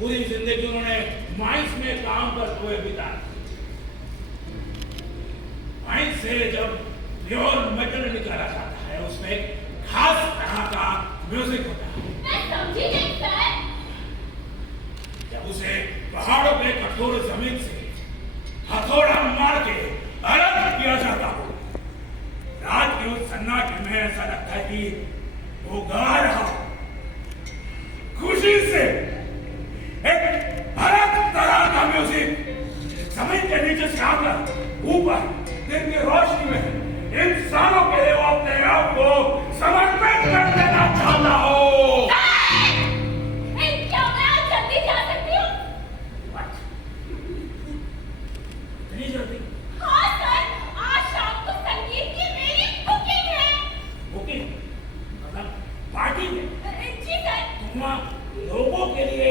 पूरी जिंदगी उन्होंने माइंस में काम करते हुए बिताया। माइंस से जब प्योर मेटल निकाला जाता है उसमें खास तरह का म्यूजिक होता है। मैं समझी नहीं सर। जब उसे पहाड़ों पे कठोर जमीन से हथौड़ा मार के अलग किया जाता हो, रात के उस सन्नाटे में ऐसा लगता है कि वो गा रहा हो खुशी से एक अलग तरह का म्यूजिक। जमीन के नीचे से आकर ऊपर दिन की रोशनी में इंसानों के लिए वो अपने आप को समर्पित कर देना चाहता हो। क्या मैं आज जल्दी जा सकती हूँ? इतनी जल्दी? हाँ सर, आज शाम को संगीत की मेरी बुकिंग है। बुकिंग? मतलब पार्टी में? जी सर। तुम लोगों के लिए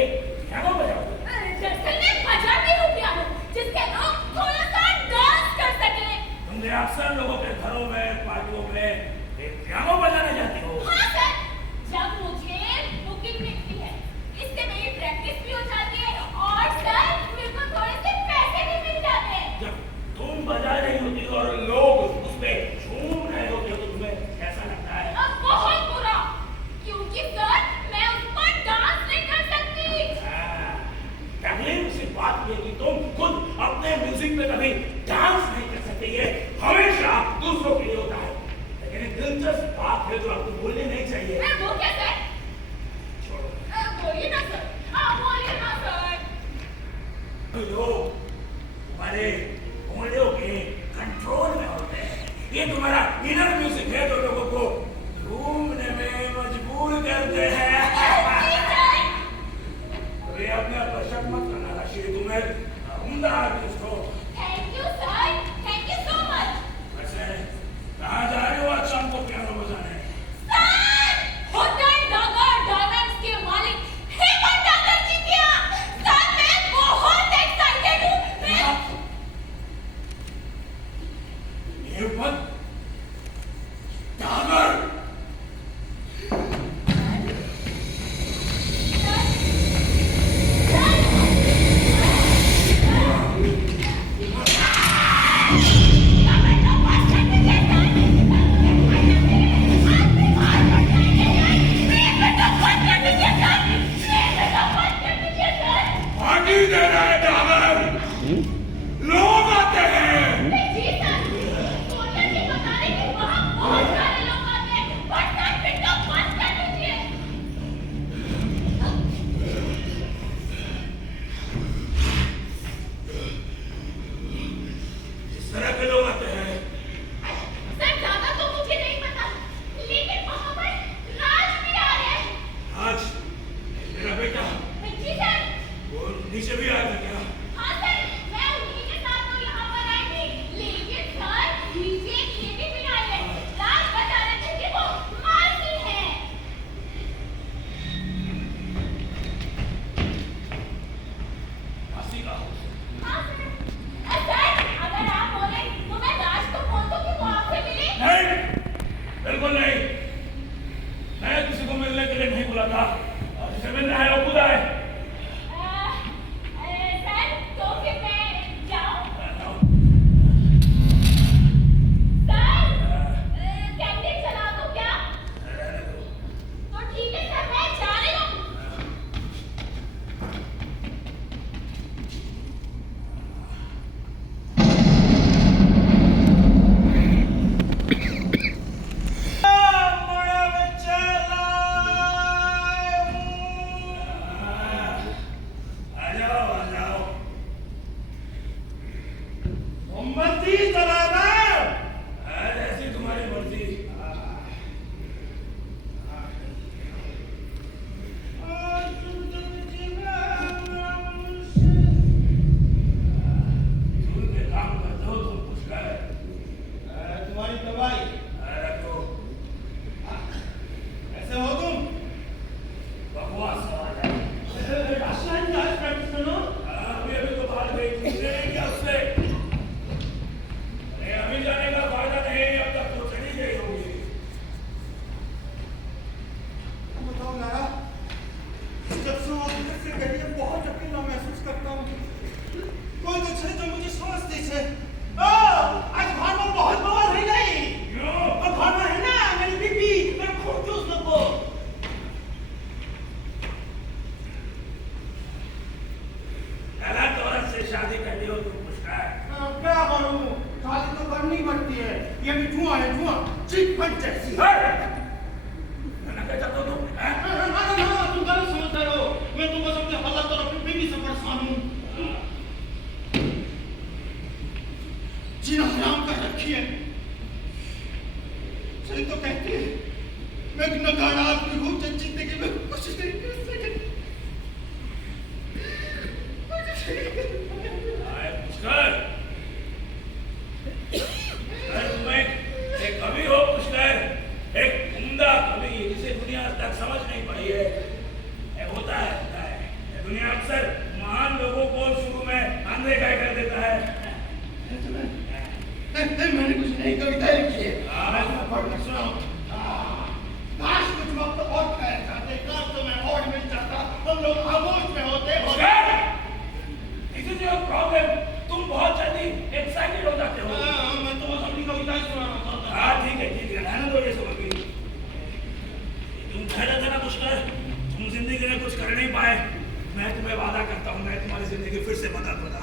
पियानो बजाओगे? दरअसल मैं बजाती हूँ पियानो, जिसके लोग थोड़ा सा डांस कर सके। तुम अक्सर लोगों के घरों में पार्टियों में पियानो बजाने जाती हो? हाँ सर, जब मुझे बुकिंग मिलती है इससे मेरी प्रैक्टिस भी हो जाती है और सर मेरे को थोड़े से पैसे भी मिल जाते हैं। जब तुम बजा रही होती हो और लोग उस पे झूम रहे होते हो तो तुम्हें कैसा लगता है? अब बहुत बुरा, क्योंकि सर मैं उस पर डांस नहीं कर सकती। तकलीफ से बात ये कि तुम खुद अपने म्यूजिक पे कभी डांस नहीं कर सकते। ये हमेशा दूसरों के लिए होता है, लेकिन एक दिलचस्प बात है जो आपको भूलनी नहीं चाहिए। वो क्या सर? छोड़ो। बोलिए ना सर। बोलिए ना सर। लोग तुम्हारे उंगलियों के कंट्रोल में होते हैं। ये तुम्हारा इनर म्यूजिक है जो लोगों को घूमने में मजबूर करते हैं। तो ये अपने आप पर शक मत करना राशि, तुम्हें उम्दा आर्टिस्ट हो। Thank you sir, thank you so much. वैसे कहाँ जा रहे हो आज शाम को पियानो बजाने? सर, होटल डागर डायमंड्स के मालिक हेमंत डागर जी के यहाँ। सर मैं बहुत एक्साइटेड हूँ। हेमंत डागर? पार्टी दे रहा है डागर, लोग आते हैं। जी सर, सोनिया जी बता रही कि वहाँ बहुत सारे लोग आते हैं, पर सर विंडो बंद कर दीजिए। इस तरह के लोग आते हैं। सर ज्यादा तो मुझे नहीं पता, लेकिन वहाँ पर राज भी आ रहे हैं। आज मेरा बेटा जी सर। वो नीचे भी आया था क्या? हाँ सर, मैं उन्हीं के साथ तो यहाँ पर आई थी, लेकिन सर डीजे ये भी बुलाए हैं। राज बता रहे थे कि वो मालती हैं। मासी का हाँ सर। सर अगर आप बोले तो मैं राज को बोल दूँ कि वो आपसे मिले। नहीं, बिल्कुल नहीं। मैं किसी को मिलने के लिए नहीं बुला था, और जिसे मिलना है वो खुद आए। सर तो फिर मैं जाऊँ? सर कैंटीन चला दूँ क्या? तो ठीक है सर, मैं जा रही हूँ। कर नहीं पाए, मैं तुम्हें वादा करता हूँ, मैं तुम्हारी जिंदगी फिर से बदल दूंगा।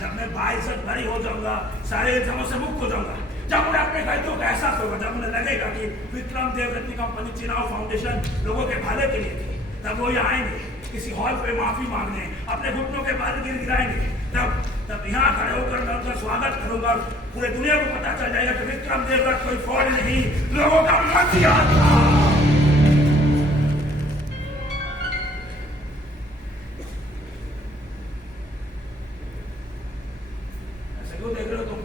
जब मैं बाइज्जत भरी हो जाऊंगा, सारे इल्जामों से मुक्त हो जाऊंगा, जब उन्हें अपने गलतियों का एहसास होगा, जब उन्हें लगेगा कि विक्रम देवरत्नी कंपनी चुनाव फाउंडेशन लोगों के भले के लिए थी, तब वो यहाँ आएंगे, किसी हॉल पे माफी मांगने, अपने घुटनों के बाल गिराएंगे। तब यहाँ खड़े होकर मैं उनका स्वागत करूंगा। पूरे दुनिया को पता चल जाएगा कि विक्रम देवरत कोई फ्रॉड नहीं, लोगों का मसीहा था। देख रहे हो तुम?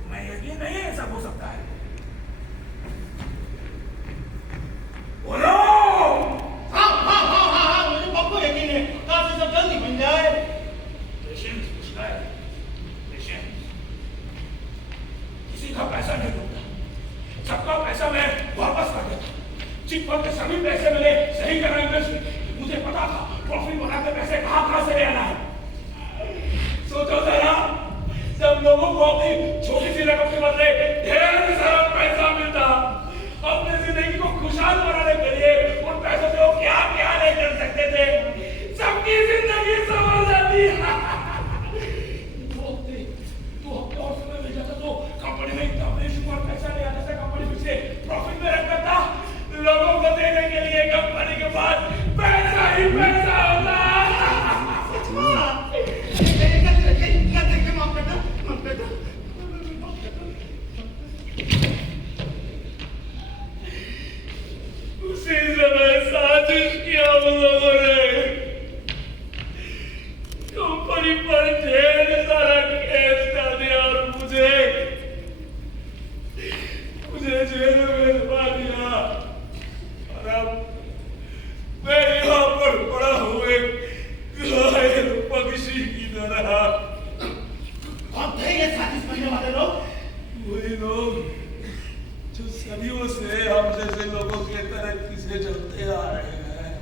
तुम्हें यकीन नहीं है सब हो सकता है? बोलो। हाँ, मुझे पक्का यकीन है, काफी सब जल्दी बन जाए। पेशेंस पूछता है, पेशेंस। किसी का पैसा नहीं लूटता, सबका पैसा मैं वापस कर देता। चिटफंड के सभी पैसे मिले सही करना इन्वेस्ट, मुझे पता था प्रॉफिट बना के पैसे कहाँ से ले आना है। सोचो जरा, जब लोगों को अपनी छोटी सी रकम के बदले ढेर सारा पैसा मिलता, अपनी जिंदगी को खुशहाल बनाने के लिए उन पैसों से वो क्या क्या नहीं कर सकते थे, सबकी जिंदगी संभल जाती। तू हफ्ते और समय मिल जाता तो कंपनी में इतना बेशुमार पैसा ले आता था, कंपनी फिर से प्रॉफिट में रख करता, लोगों को देने के लिए कंपनी के पास पैसा ही पैसा होता। उसी समय साजिश किया उन लोगों ने, कंपनी पर ढेर सारा केस डाल दिया और मुझे जेल में डुबा दिया। और अब मैं यहाँ पर पड़ा हुए घायल पक्षी की तरह। कौन थे ये साजिश करने वाले लोग? वही लोग जो सदियों से हम जैसे लोगों के तरक्की से चलते आ रहे हैं।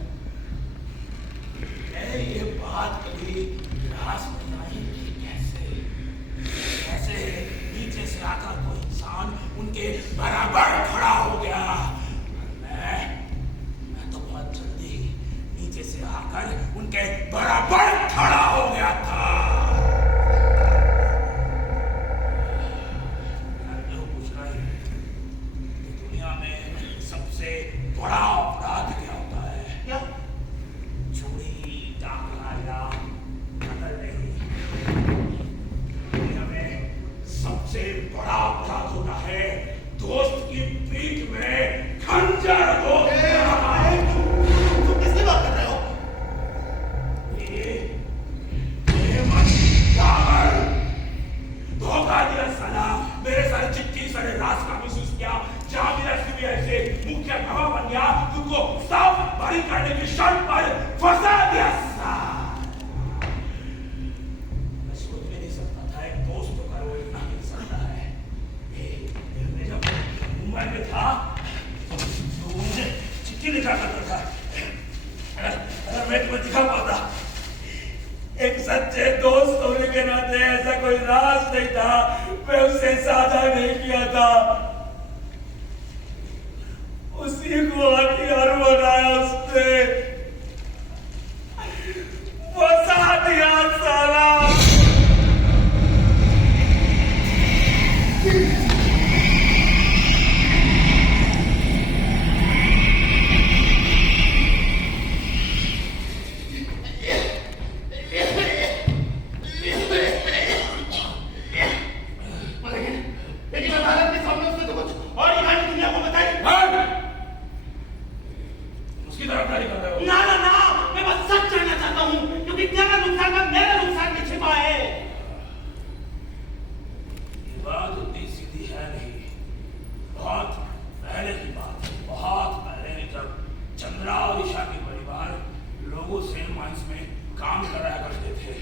ये बात कभी रास में आई कि कैसे नीचे से आकर कोई इंसान उनके बराबर खड़ा हो गया। मैं तो बहुत जल्दी नीचे से आकर उनके बराबर खड़ा हो गया था। सबसे बड़ा अपराध क्या होता है? क्या? चोरी, डाका या कत्ल नहीं। दुनिया में सबसे बड़ा अपराध होता है दोस्त की पीठ में खंजर दो। तुम किसकी बात कर रहे हो? ये मत पागल, धोखा दिया साला, मेरे सारे चिट्ठी सारे राज का महसूस किया, जहां भी ऐसे मुख्य गवाह बन गया, तुमको साफ बरी करने की शर्त पर फंसा दिया। मैं सोच भी नहीं सकता था एक दोस्त होकर वो इतना मिल सकता है। मैं जब मुंबई में था तो मुझे चिट्ठी लिखा करता था। अगर मैं तुम्हें दिखा पाता, एक सच्चे दोस्त होने के नाते ऐसा कोई राज नहीं था मैं उससे साझा नहीं किया था। उसी को हथियार बनाया उसने, फंसा दिया साला। लेकिन अदालत के सामने उसने तो कुछ और ही कहानी दुनिया को बताई। उसकी तरफदारी कर रहे हो? ना, मैं बस सच जानना चाहता हूँ, क्योंकि तेरा नुकसान का मेरा नुकसान भी छिपा है। ये बात उतनी सीधी है नहीं। बहुत पहले की बात, बहुत पहले जब चंद्रा और ईशा के परिवार लोगों से माइंस में काम कराया करते थे।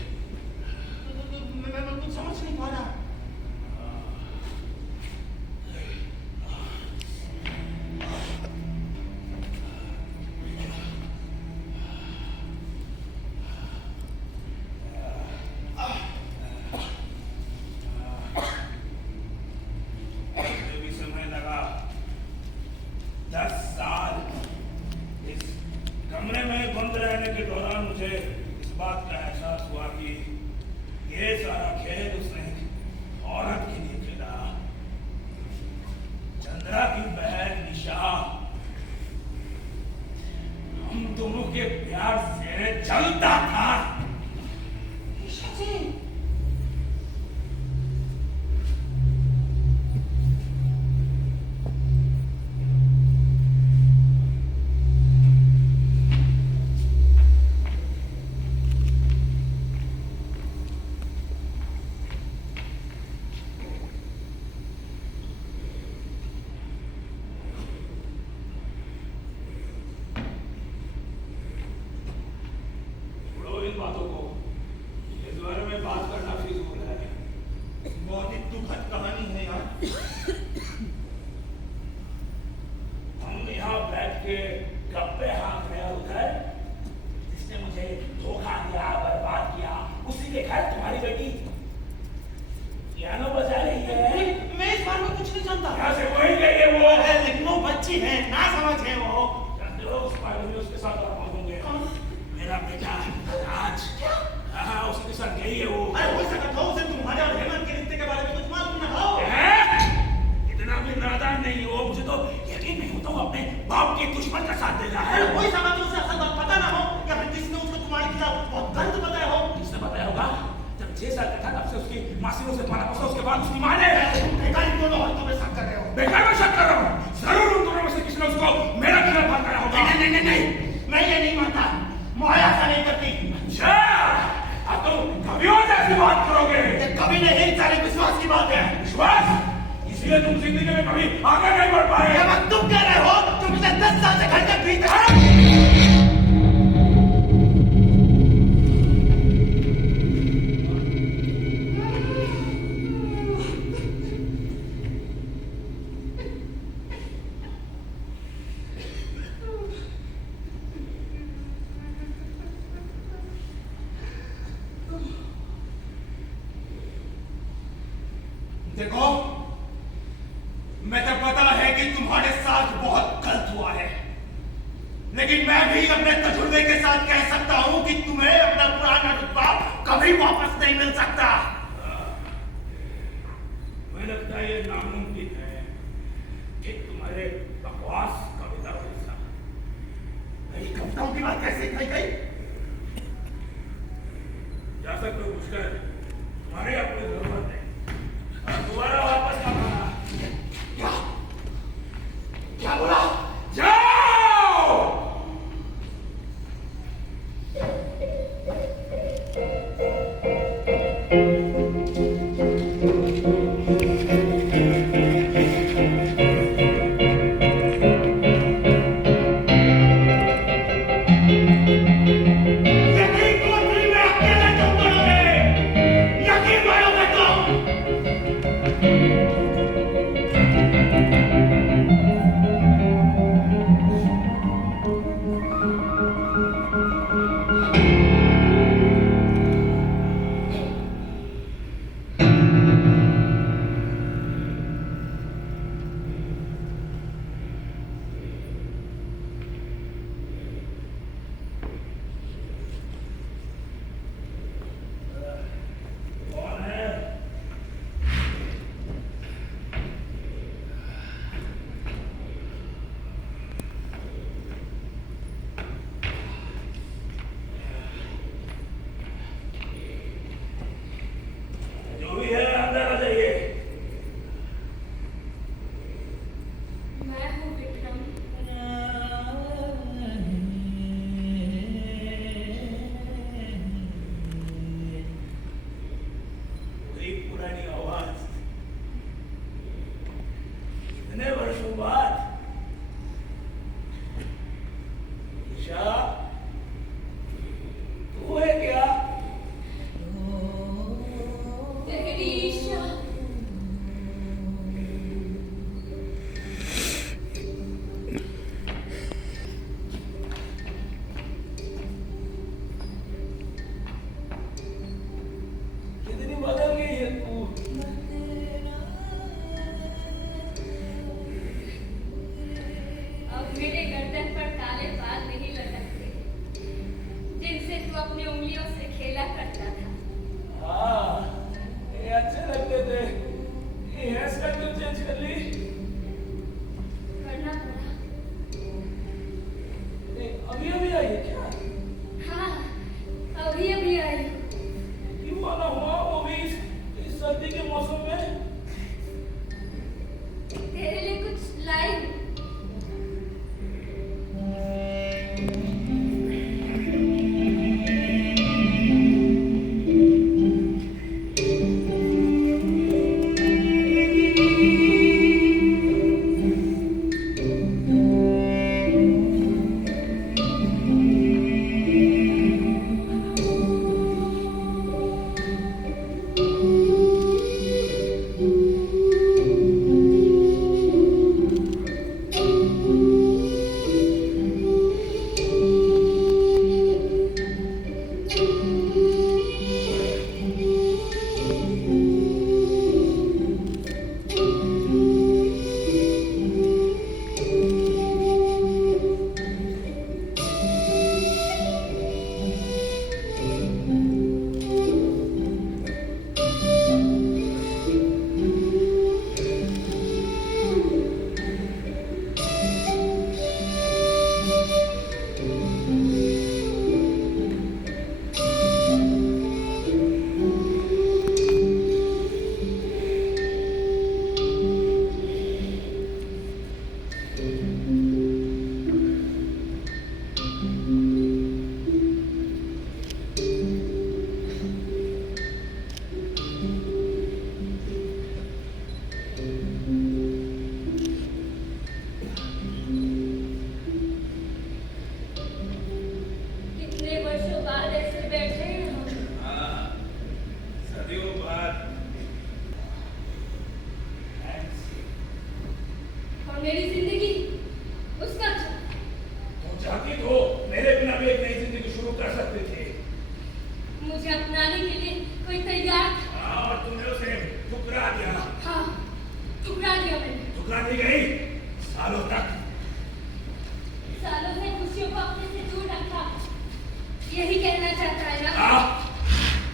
मैं कुछ समझ नहीं पा रहा। कमरे में बंद रहने के दौरान मुझे इस बात का एहसास हुआ कि ये सारा खेल उसने औरत के लिए खेला। चंद्रा की बहन निशा हम दोनों के प्यार से जलता था। निशा जी, छोड़ो इन बातों को, इस बारे में बात करना फिजूल है। बहुत ही दुखद कहानी है यार। हम यहाँ बैठ के गप्पे हाँक रहे उधर, जिसने मुझे धोखा दिया, बर्बाद किया, उसी के घर तुम्हारी बेटी पियानो बजा रही है। मैं इस बारे में कुछ नहीं जानता। यहाँ से वही गई है वो। अरे लेकिन वो बच्ची है, ना समझ है वो। जानते हो उस पागल में उसके साथ और पहुंचूंगे। मेरा बेटा राज, हाँ उसी के साथ गई है वो। अरे हो सकता था उसे तुम्हारे और हेमंत के रिश्ते के बारे में कुछ मालूम ना हो। इतना भी नादान नहीं हो, मुझे तो यकीन नहीं होता वो अपने बाप के दुश्मन का साथ दे रहा है। अरे कोई समझ उसे असल बात पता ना हो, या फिर किसी ने उसको तुम्हारे खिलाफ बहुत गलत बताया हो। किसने बताया होगा? जब 6 साल का था तब से उसकी मासी ने उसे पाला पोसा, उसके बाद उसकी माँ ने। तुम बेकार इन दोनों औरतों में शक कर रहे हो। बेकार में शक कर रहा हूँ। जरूर उन दोनों में से किसी ने उसको मेरा खिलाफ बताया होगा। नहीं, मैं ये नहीं मानता। मोहरा ऐसा नहीं करती। अच्छा, अब तुम कभी और ऐसी बात करोगे? ये कभी नहीं, सारे विश्वास की बात है। विश्वास? इसलिए तुम जिंदगी में कभी आगे नहीं बढ़ पाए। ये बात तुम कह रहे हो, तुम पिछले 10 साल से घर के भीतर। देखो, मैं तो पता है कि तुम्हारे साथ बहुत गलत हुआ है, लेकिन मैं भी अपने तजुर्बे के साथ कह सकता हूं कि तुम्हें अपना पुराना रुतबा कभी वापस नहीं मिल सकता। मुझे लगता है ये नामुमकिन है कि तुम्हारे बकवास कविता जैसा। मेरी कविताओं की बात कैसे कही गई? जा सकते हो पूछकर, तुम्हारी अपनी जरूरत है। दोबारा वापस ना आना। क्या क्या बोला? जाओ। यही कहना चाहता है ना? हाँ,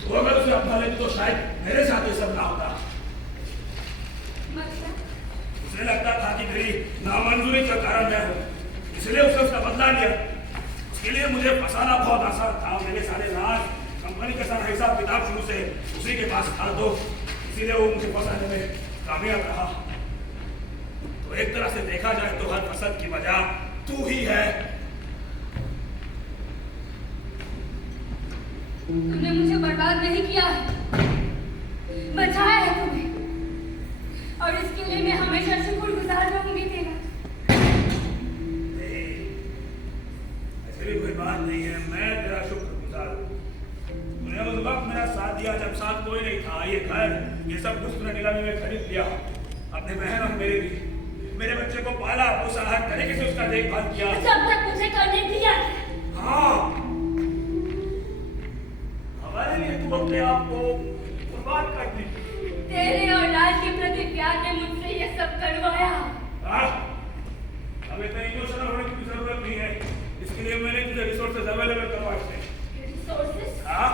तो अगर उसे अपना लेती तो शायद मेरे साथ ये सब ना होता। मतलब? उसे लगता था कि मेरी नामंजूरी का कारण मैं हूँ, इसलिए उसने उसका बदला लिया। उसके लिए मुझे फंसाना बहुत आसान था। मेरे सारे राज, कंपनी का सारा हिसाब किताब शुरू से उसी के पास था, तो इसीलिए वो मुझे फंसाने में कामयाब रहा। तो एक तरह से देखा जाए तो हर फसल की वजह तू ही है। तुमने मुझे बर्बाद नहीं किया है, बचाया है तुम्हें, और इसके लिए मैं हमेशा शुक्रगुजार रहूंगी तेरा। नहीं, ऐसी भी कोई बात नहीं है। मैं तेरा शुक्रगुजार हूँ। तूने उस वक्त मेरा साथ दिया जब साथ कोई नहीं था। ये घर, ये सब कुछ तूने नीलामी में खरीद लिया। अपने बहन और मेरे लिए, मेरे बच्चे को पाला, पोसा, हर तरीके से उसका देखभाल किया। जब तक मुझे करने दिया। हाँ, हमारे लिए तू अपने आप को कुर्बान कर दी। तेरे और राज के प्रति प्यार ने मुझसे ये सब करवाया। हाँ, अब इतना इमोशनल होने की जरूरत नहीं है। इसके लिए मैंने तुझे रिसोर्सेज अवेलेबल करवाए थे। रिसोर्सेज? हाँ,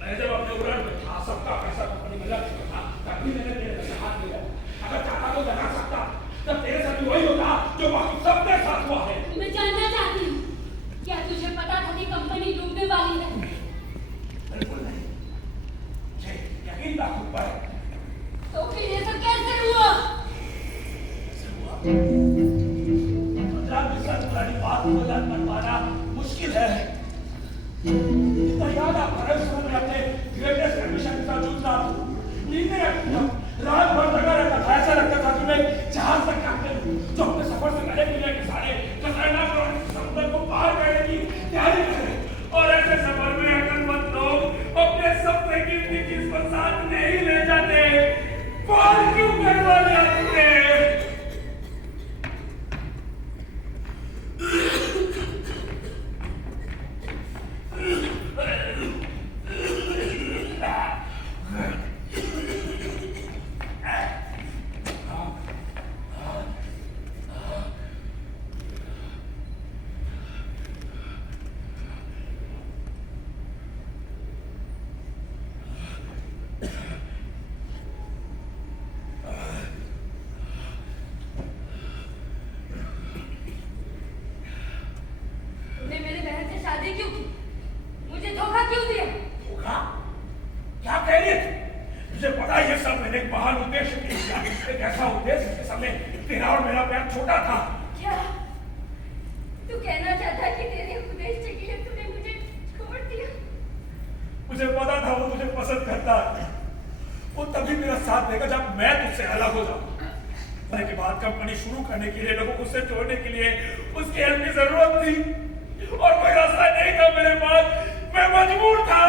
मैं जब अपने उड़न में था, सबका पैसा कंपनी में लग चुका था, तभी मैंने तेरे से हाथ मिला। अगर चाहता तो जगा सकता, तब तेरे साथ भी वही होता जो बाकी सबके साथ हुआ है। मैं जानना चाहती हूँ, क्या तुझे पता था कि कंपनी डूबने वाली है? बिल्कुल नहीं। मुझे यकीन था खुद पर। तो फिर ये सब कैसे हुआ? कैसे हुआ? 15-20 साल पुरानी बात को याद कर पाना मुश्किल है। इतना याद आ रहा है उस समय अपने ग्रेटेस्ट एम्बिशन के साथ जूझ रहा हूँ। नींद नहीं आती था, रात भर जगा रहता था। ऐसा लगता था कि मैं जहाज तक कैप्टन हूँ, जो अपने सफर से पहले दुनिया के सारे खतरनाक और समुद्र को पार करने की तैयारी कर रहे हैं। और ऐसे सफर में अकलमंद लोग अपने सबसे कीमती चीज को साथ नहीं ले जाते। पार क्यों करवा लिया तुमने? तुमने मेरी बहन से शादी क्यों की? मुझे धोखा क्यों दिया? धोखा? क्या कह रही है तू? मुझे पता है ये सब मैंने एक महान उद्देश्य के लिए किया। एक ऐसा उद्देश्य जिसके सामने तेरा और मेरा प्यार छोटा था। क्या तू कहना चाहता है कि तेरे उद्देश्य के लिए तूने मुझे छोड़ दिया? मुझे पता था वो मुझे पसंद करता है। वो तभी मेरा साथ देगा जब मैं तुझसे अलग हो जाऊं। के बाद कंपनी शुरू करने के लिए, लोगों को उससे जोड़ने के लिए उसकी हेल्प की जरूरत थी और कोई रास्ता नहीं था मेरे पास। मैं मजबूर था।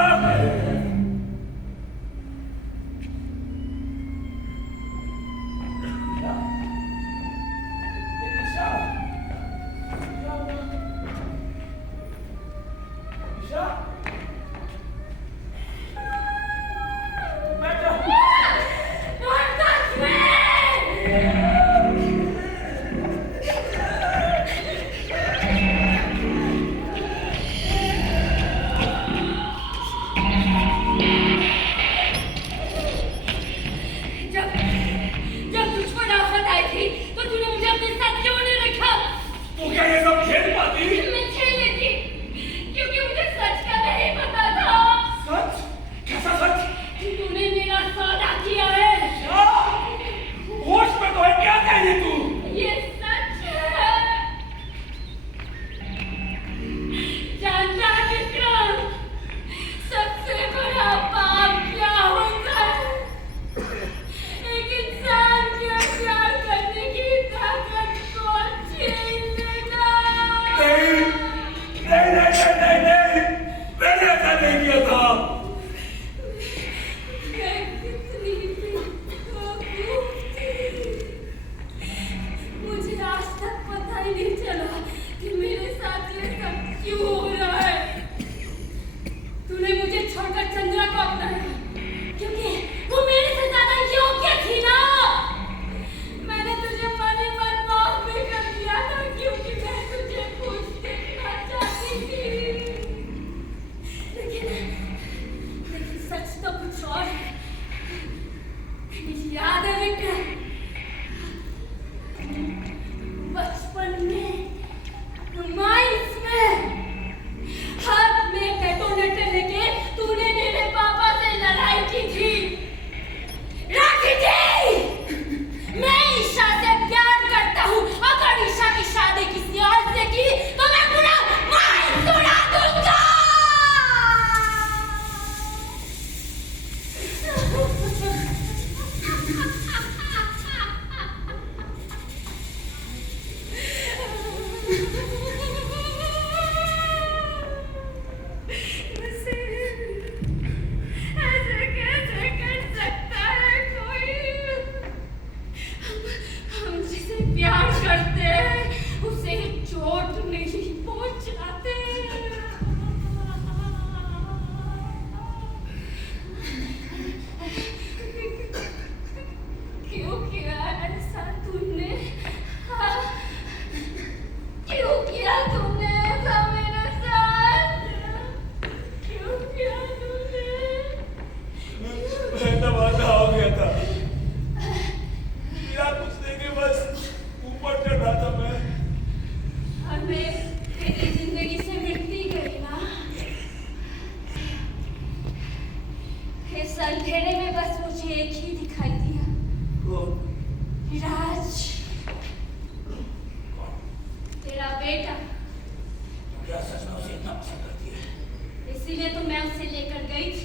इसीलिए तो मैं उसे लेकर गई थी।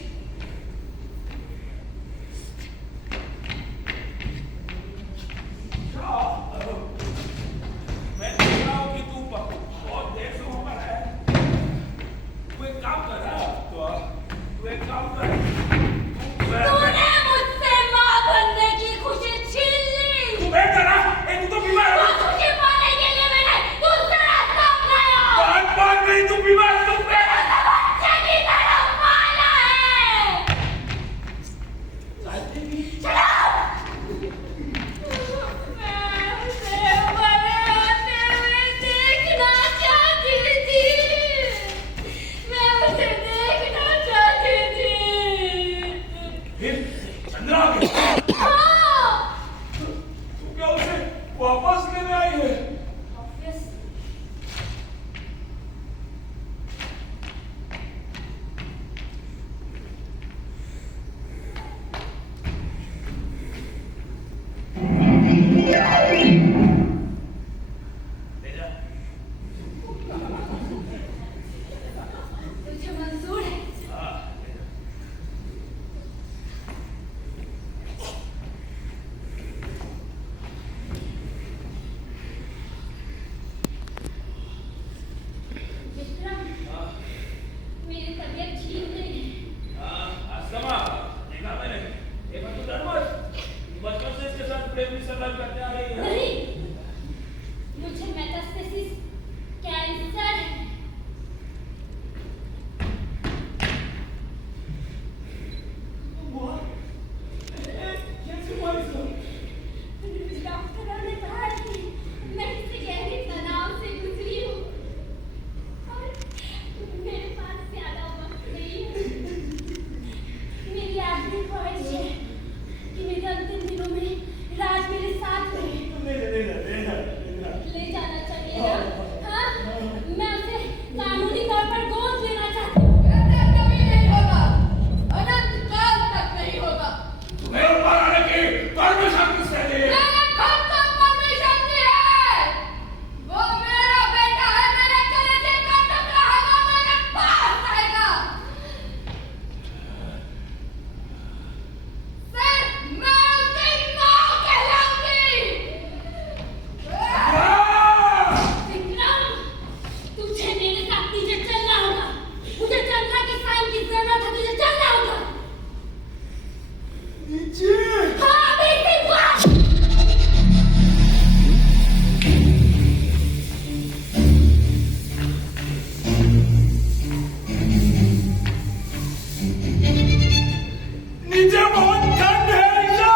मैं देख रहा हूँ कि तू बहुत देर से ऊपर है। तू एक काम कर रहा तू एक काम कर तूने मुझसे माँ बनने की खुशी छीन ली। तू बैठ ना तू तो बीमार है। तुझे पाने के लिए मैंने दूसरा रास्ता अपनाया। बात नहीं तू बीमार तू बच्चे की तरह पाला है। चलो। मैं उसे बड़े होते हुए देखना चाहती थी। मैं उसे देखना चाहती थी। फिर चंद्रा आ गई। हाँ। तू क्या उसे वापस लेने आई है? ऑब्वियस। ले जा। तुझे मंजूर है? हाँ, ले जा। विक्रम, मेरी तबीयत ठीक नहीं है। आसमा देखा मैंने एक बार तो डर मत। बचपन से इसके साथ प्रेम संबंध करते आ रही है। नहीं, मुझे मेटास्टेसिस कैंसर है। कैसे हुआ इसको? डॉक्टरों ने कहा कि मैं किसी गहरे तनाव से गुजरी हूँ और मेरे पास ज्यादा वक्त नहीं है। मेरी आखिरी ख्वाहिश है कि मेरे अंतिम दिनों में राज मेरे साथ रहे। ले जाना चाहिए ना? हाँ? मैं उसे कानूनी तौर पर गोद लेना चाहती हूँ। ऐसा कभी नहीं होगा, अनंत काल तक नहीं होगा। तुम्हें ऊपर आने की परमिशन किसने दी? मैंने खुद को परमिशन दी है। वो मेरा बेटा है, मेरे कलेजे का टुकड़ा है, वो मेरे पास रहेगा। सिर्फ मैं उसकी माँ कहलाऊंगी। विक्रम, तुझे मेरे साथ नीचे चलना होगा। मुझे चंद्रा की साइन की जरूरत है। तुझे चलना होगा। नीचे। हाँ, अभी इसी बात। नीचे बहुत ठंड है ईशा।